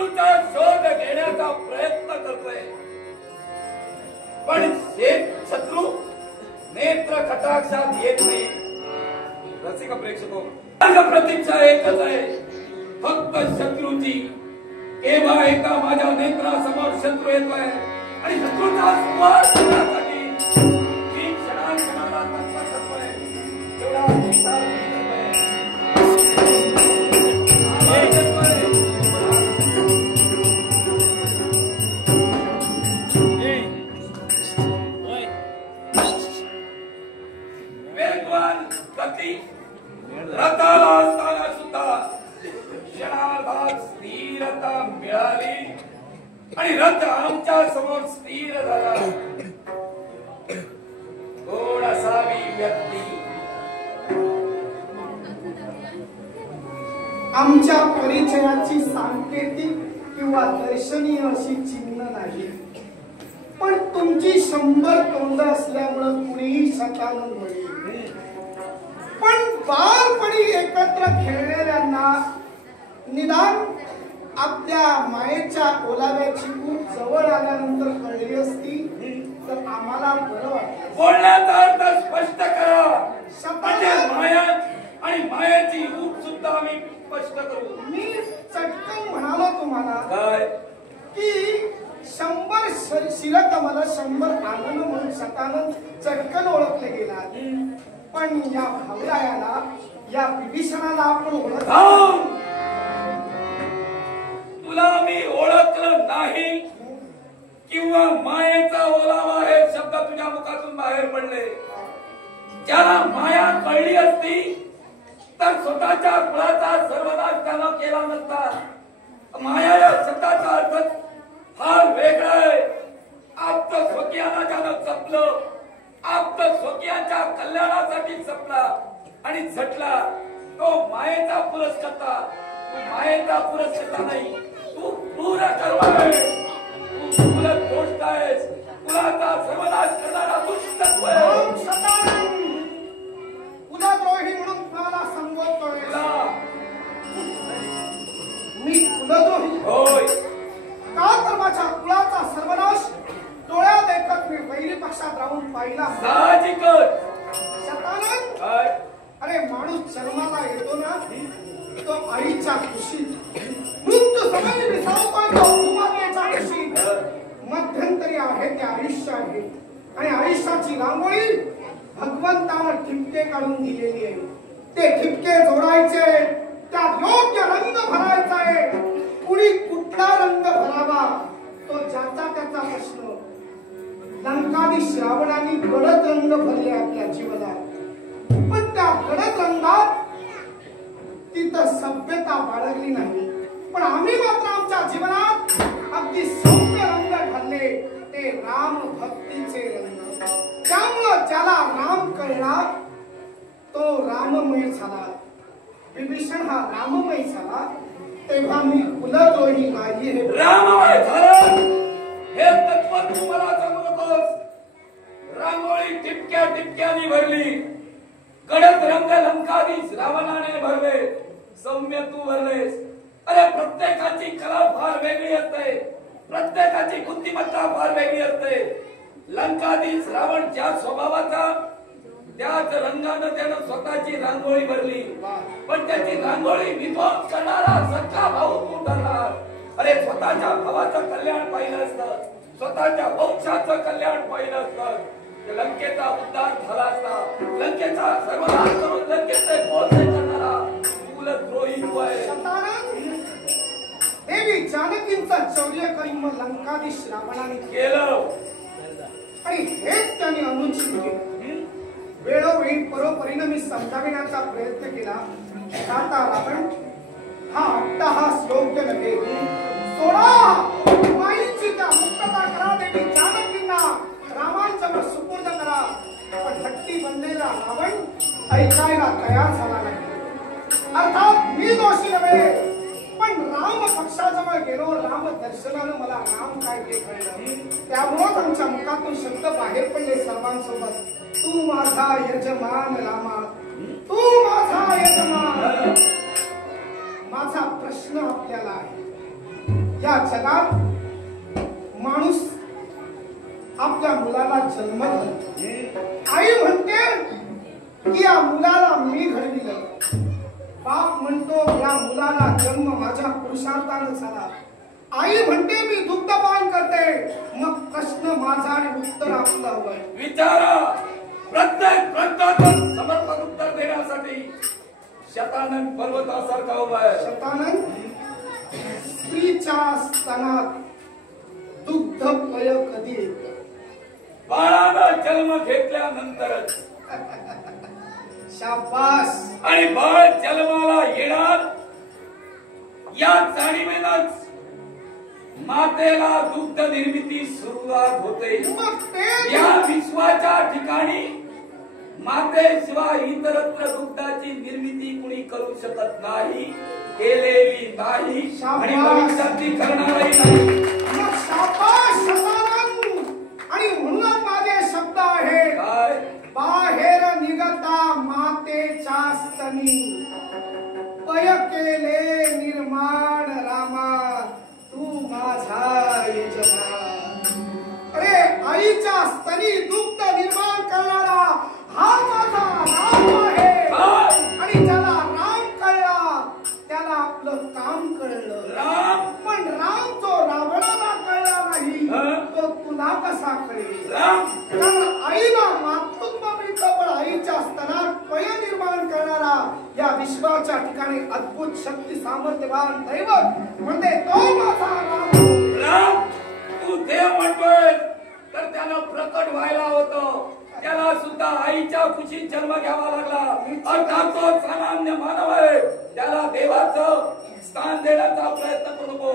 शत्रूचा शोध घेण्याचा प्रयत्न करतोय, पण शत्रू नेत्र कटाक्षात येत नाही. रसिक प्रेक्षको, प्रतीक्षा एकच आहे, फक्त शत्रूची. केव्हा एका माझ्या नेत्रासमोर शत्रू येतोय आणि शत्रूचा संहार करण्यासाठी मी क्षणाक्षणाला तत्पर करतोय. एवढा विचार मी वेगवान गती रथाला असताना सुद्धा क्षणार्धात स्थिरता मिळाली आणि रथ आमच्या समोर स्थिर झाला. कोण असावी व्यक्ती? आमच्या परिचयाची सांकेतिक किंवा दर्शनीय अशी चिन्ह नाही, पण तुमची 100 तोंड असल्यामुळे कुणीही शतानंद होईल. पण बालपणी एकत्र खेळलेल्यांना निदान आपल्या मायेच्या ओलाव्याची खूप जवळ आल्यानंतर कळली असती तर आम्हाला बरं वाटतं. बोलण्याचा अर्थ स्पष्ट करा. माया आणि मायाची ऊब सुद्धा आम्ही स्पष्ट करू. मी चटकन म्हणालो तुम्हाला काय की 100 शिरकमला 100 आनंद म्हणून शतानंद चटकन ओळखले गेला. पण या भावरायाला, या विभीषणाला आपण ओळखलं. तुला मी ओळखलं नाही किंवा मायेचा ओलावा हे शब्द तुझ्या मुखातून बाहेर पडले. ज्याला माया कळली असती तर स्वतःच्या कुळाचा सर्वनाश त्यानं केला नसता. माया या शब्दाचा अर्थ फार वेगळा आहे. आप्त स्वकीयांना ज्यानं जपलं, आप्त स्वकीयांच्या कल्याणासाठी जपला आणि झटला, तो मायेचा पुरस्कर्ता. तू मायेचा पुरस्कर्ता नाही, तू क्रूर कर्म आहे. तू कुलद्रोष्ट आहेस, कुलाचा सर्वनाश करणारा दुष्टत्व आहे. कुलद्रोही म्हणून कुणाला संबोधतोय? मी कुलद्रोही होय. का तर माझ्या कुळाचा सर्वनाश डोळ्यात देखत मी वैरी पक्षात राहून पाहिला. साहजिकच. शतानंद, अरे माणूस जन्माला येतो ना तो आईच्या कुशीत, मृत्यू समय विसावतोय तो भूमातेच्या कुशीत. मध्यंतरी आहे ते आयुष्य आहे आणि आयुष्याची रांगोळी भगवंतानं ठिपके काढून दिलेली आहे. ते ठिपके जोडायचे, त्यात योग्य रंग भरायचा आहे. कुणी कुठला रंग भरावा तो ज्याचा त्याचा प्रश्न. लंकाधीश रावणाने गडद रंग भरले आपल्या जीवनात, पण त्या गडद रंगात तिथं सभ्यता बाळगली नाही. पण आम्ही मात्र आमच्या जीवनात अगदी सौम्य रंग भरले, ते राम भक्तीचे रंग. त्यामुळं ज्याला राम कळला तो राममय झाला. विभीषण हा राममय झाला, तेव्हा मी कुलद्रोही नाही. हे राममय झाला हे तत्व तू मला सांगू नकोस. रांगोळी टिपक्या टिपक्यानी भरली, गडद रंग लंकाधीश रावणाने भरले, सौम्य तू भरलेस. अरे प्रत्येकाची कला फार वेगळी असते, प्रत्येकाची बुद्धिमत्ता फार वेगळी असते. लंकाधीश रावण ज्या स्वभावाचा त्याच रंगानं त्यानं स्वतःची रांगोळी भरली, पण त्याची रांगोळी विध्वंस करणारा सख्खा भाऊ तू ठरणार. अरे स्वतःच्या भावाचं कल्याण पाहिलं असतं, स्वतःच्या वंशाचं कल्याण पाहिलं असतं, लंकेचा उद्धार झाला असता. लंकेचा सर्वनाश करून लंकेचे पोचणे करणारा कुलद्रोही तू आहे. देवी जानकींचं चौर्य कर्म लंकाधीश रावणाने केलं आणि हेच त्याने अनुचित केलं. वेळोवेळी परोपरीने मी समजाविण्याचा प्रयत्न केला. आता रावण हा अट्टहास योग्य नव्हे. सोडा माईची त्या मुक्तता करा. देवी जानकींना रामांजवळ सुपूर्द करा. पण हट्टी बनलेला रावण ऐकायला तयार झाला नाही. अर्थात मी दोषी नव्हे, पण राम पक्षाजवळ गेलो, राम दर्शनानं मला राम काय ते कळलं. त्यामुळेच आमच्या मुखातून शब्द बाहेर पडले सर्वांसोबत, तू माझा यजमान रामा, तू माझा यजमान. माझा प्रश्न आपल्याला आहे, जगात माणूस आपल्या मुलाला जन्म घालतो. आई म्हणते की या मुलाला मी घडविलं. बाप म्हणतो या मुलाला जन्म माझ्या पुरुषार्थानं झाला. आई म्हणते मी दुग्धपान करते. मग प्रश्न माझा आणि उत्तर आपलं हवंय. विचारा. प्रत्येक प्रश्नाचं समर्पक उत्तर देण्यासाठी शतानंद पर्वतासारखा उभा आहे. शतानंद स्त्रीच्या स्तनात दुग्ध पय कधी येतं? बाळानं जन्म घेतल्यानंतरच. शाबास. आणि बाळ जन्माला येणार या जाणीवेनच मातेला दुग्ध निर्मिती सुरुवात होते. मग ते या विश्वाच्या ठिकाणी मातेशिवाय इतरत्र दुग्धाची निर्मिती कुणी करू शकत नाही, केलेली नाही आणि भविष्यातली करणारही नाही. मग शाबास शतानंद. आणि म्हणूनच माझे शब्द आहे काय? बाहेर निघता मातेच्या स्तनी पय केले निर्माण रामा तू माझा यजमान. अरे आईच्या स्तनी दुग्ध निर्माण करणारा हा माझा राम आहे. आणि ज्याला राम कळला त्याला आपलं काम कळलं. राम. पण राम जो रावणाला कळला नाही तो तुला कसा कळेल? राम. कारण आईला मातृत्व मिळतं, पण आईच्या स्तनात पय निर्माण करणारा या विश्वाच्या ठिकाणी अद्भुत शक्ती सामर्थ्यवान दैवत म्हणजे तो माझा राम. राम. तू देव म्हणतोय तर त्यानं प्रकट व्हायला होतं. त्याला सुद्धा आईच्या कुशीत जन्म घ्यावा लागला. अर्थात तो सामान्य मानव आहे. त्याला देवाचं स्थान देण्याचा प्रयत्न करू नको.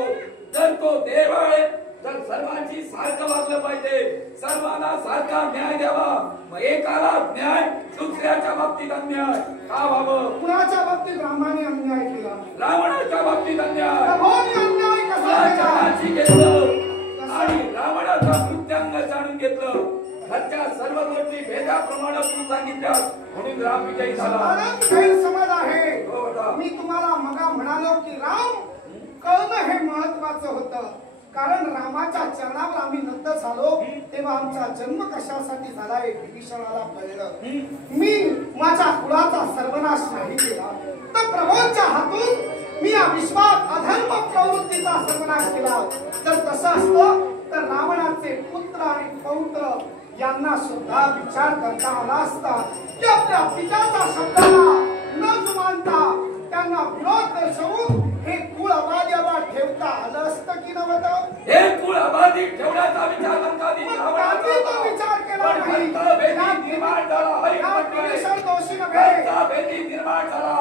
जर तो देव आहे तर सर्वांची सारखं वागलं पाहिजे. सर्वांना सारखा न्याय द्यावा. मग एकाला न्याय, दुसऱ्याच्या बाबतीत अन्याय का व्हावं? कुणाच्या बाबतीत रामाने अन्याय केला? रावणाच्या बाबतीत अन्याय. प्रभूने अन्याय कसा केला? रावणाची घेतलं आणि रावणाचा मृत्यांग जाणून घेतलं. घरच्या सर्व गोष्टी भेदाप्रमाणे तू सांगितल्या म्हणून राम विजयी झाला. गैरसमज आहे. हो बेटा. मी तुम्हाला मगा म्हणालो की राम कळणं हे महत्वाचं होतं. कारण रामाच्या चरणावर आम्ही नंद झालो तेव्हा आमचा जन्म कशासाठी झाला हे विभीषणाला कळलं. मी माझ्या कुळाचा सर्वनाश नाही केला तर प्रभूंच्या हातून मी या विश्वात अधर्म प्रवृत्तीचा सर्वनाश केला. जर तसं असतं तर रावणाचे पुत्र आणि पौत्र यांना सुद्धा विचार करता आला असता की आपल्या पित्याच्या शब्दाला न जुमानता त्यांना विरोध दर्शवून हे कुळ अबाध्यावर ठेवता आलं असतं की नव्हतं? हे कुळ अबाधित ठेवण्याचा विचार लंकाधिक त्यांनी तो विचार केला नाही. निर्माण झाला. विभीषण दोषी नव्हे. भेदी निर्माण झाला.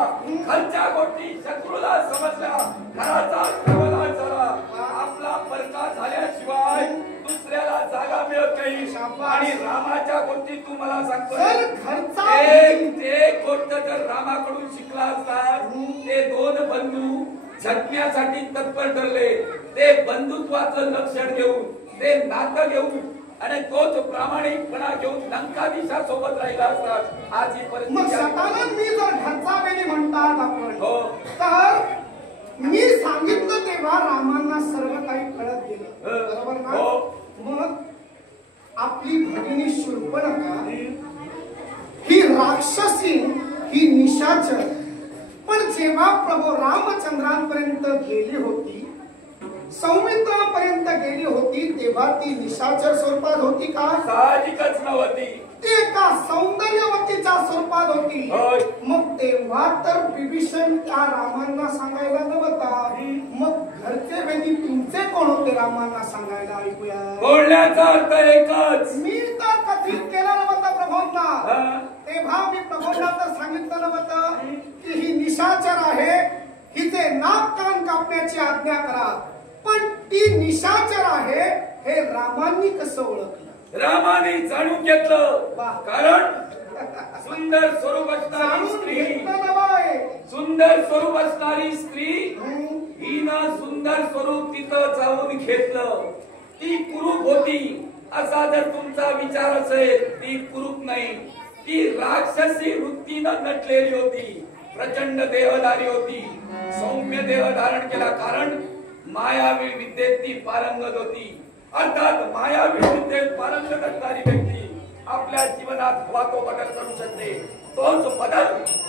घरच्या गोष्टी शत्रूला समजल्या. घराचा सर्वनाश झाला. आपला परका झाल्याशिवाय दुसऱ्याला जागा मिळत नाही. आणि रामाच्या गोष्टी तू मला सांगतो एक गोष्ट जर रामाकडून शिकला असता ते दोन बंधू झटण्यासाठी तत्पर ठरले. ते बंधुत्वाचं लक्षण घेऊन, ते नातं घेऊन आणि तोच प्रामाणिकपणा घेऊन लंकाधीशा सोबत राहिला असतात. आज ही परिस्थिती. शतानंद मी जर घरचा बेली म्हणतात आपण हो तर मी सांगितलं तेव्हा रामांना सर्व काही कळत गेलं. बरोबर ना? मग आपली भगिनी शूर्पणखा ही राक्षसी, ही निशाचर, पण जेव्हा प्रभू रामचंद्रांपर्यंत गेली होती, सौमित्रांपर्यंत गेली होती तेव्हा ती निशाचर स्वरूपात होती का? साहजिकच नव्हती. ती एका सौंदर्यवतीच्या स्वरूपात होती. मग तेव्हा तर विभीषण त्या रामांना सांगायला नव्हता. मग घरचे वेदी तुमचे कोण होते रामांना सांगायला? ऐकूया. बोलण्याचा अर्थ एकच. मी तर कथित केलं नव्हतं प्रभूंना. तेव्हा मी प्रभूंना तर सांगितलं नव्हतं की ही निशाचर आहे, हिचे नाक कान कापण्याची आज्ञा करा. पण ती निशाचर आहे हे रामांनी कसं ओळखलं? रामाने जाणून घेतलं. कारण सुंदर स्वरूप असणारी स्त्री हिनं सुंदर स्वरूप तिथं जाऊन घेतलं. ती कुरूप होती असा जर तुमचा विचार असेल, ती कुरूप नाही, ती राक्षसी वृत्तीनं नटलेली होती. प्रचंड देहधारी होती. सौम्य देह धारण केला. कारण मायावी विद्येत ती पारंगत होती. अर्थात मायावी विद्येत पारंगत असणारी व्यक्ती आपल्या जीवनात हवा तो बदल करू शकते. तोच बदल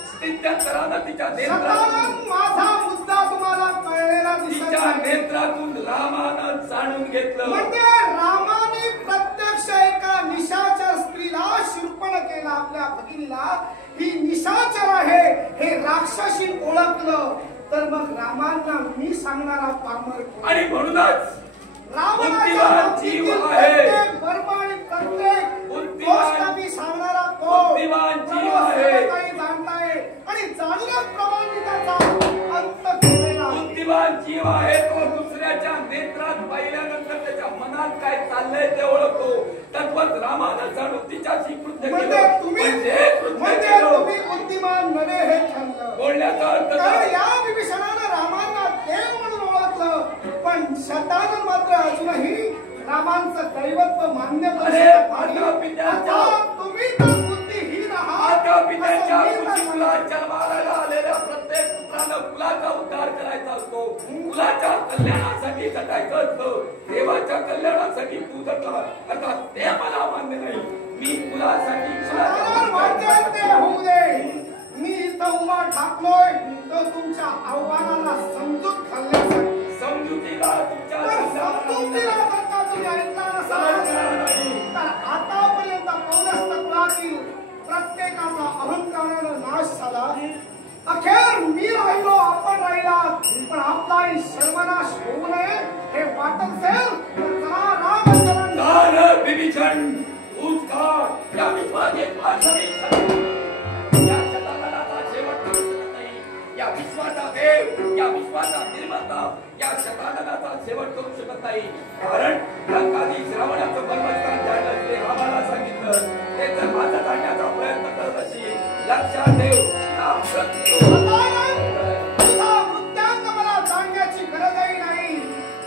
स्थित्यंतरानं तिच्या सदानंद, माझा मुद्दा तुम्हाला कळलेला दिसत तिच्या नाही. नेत्रातून रामानं जाणून घेतलं. म्हणजे रामाने प्रत्यक्ष एका निशाचर स्त्रीला शूर्पणखेला आपल्या भगिनीला ही निशाचर आहे हे राक्षसी ओळखलं. तर मग रामांना मी सांगणारा पामर कोण? आणि म्हणूनच रावणाच्या जीव बाबतीतील आहे. प्रत्येक वर्म आणि प्रत्येक गोष्ट मी सांगणारा कोण? बुद्धिमान जीव सर्व आहे. काही जाणताय आणि जाणूनच प्रमाणे त्याचा अंत केलेला आहे. बुद्धिमान जीव आहे. तो दुसऱ्याच्या नेत्रात पाहिल्यानंतर त्याच्या मनात काय चाललंय ते ओळखतो. तत्वच रामानं जाणून तिच्याशी कृत्य म्हणजे केलं. तुम्ही म्हणजे तुम्ही बुद्धिमान नव्हे हे ठरलं. बोलण्याचा अर्थ कारण काय? या विभीषणानं रामांना देव म्हणून ओळखलं, पण शतानंद मात्र अजूनही रामांचं दैवत्व मान्य करू अरे, शकत नाही. माता पित्यांच्या- आता तुम्ही तर बुद्धिहीन आहात. माता पित्यांच्या असं मी तर कुशीला जन्माला आलेल्या प्रत्येक पुत्रानं कुलाचा उद्धार करायचा असतो. कुलाच्या कल्याणासाठी जगायचं असतं. देवाच्या कल्याणासाठी तू जगला. अर्थात ते मला मान्य नाही. मी कुलासाठी शतानंद वाटेल ते होऊ दे. मी इथं उभा ठाकलोय तो तुमच्या आव्हानाला समजूत घालण्यासाठी. समजुतीला तुमच्या समजुतीला जर का तुम्ही ऐकला नसाल तर आतापर्यंत पौरस्त्य कुळातील प्रत्येकाचा अहंकारानं नाश झाला. अखेर मी राहिलो, आपण राहिलात, पण आपलाही सर्वनाश होऊ नये हे वाटत असेल तर चला रामचरण विभीषण उचकार या विश्वात एक वास्तविक या शतानंदाचा शेवट करू शकत नाही. या विश्वाचा देव, या विश्वाचा निर्माता या शतानंदाचा शेवट करू शकत नाही. कारण लंकाधीश रावणाचं कर्मस्थान जायला ते रामाला सांगितलं. ते जर माझा जाण्याचा प्रयत्न करत असेल लक्षात ठेव ना तुझा वृत्तांत मला जाणण्याची गरजही नाही.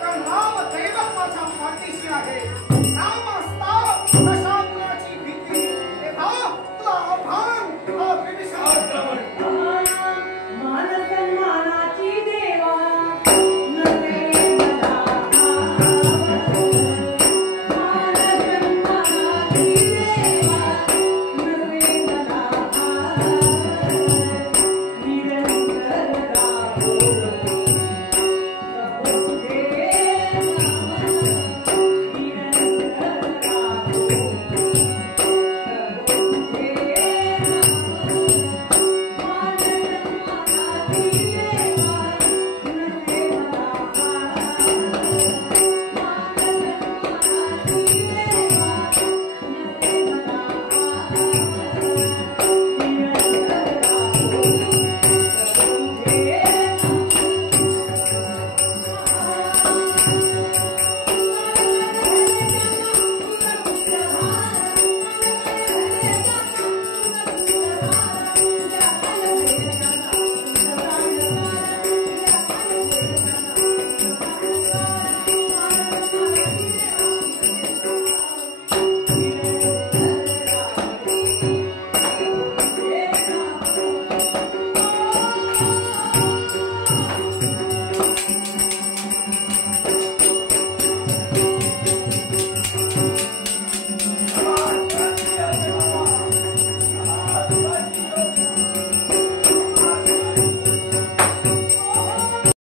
कारण राम दैवत माझ्या पाठीशी आहे. राम असता कशा गुणाची भीती. तेव्हा तुला आव्हान हा विभीषण आक्रमण मानसन्मानाची देवा नरेंद्रा मानसन्मानाची देवा नरेंद्रा निरंतर राहो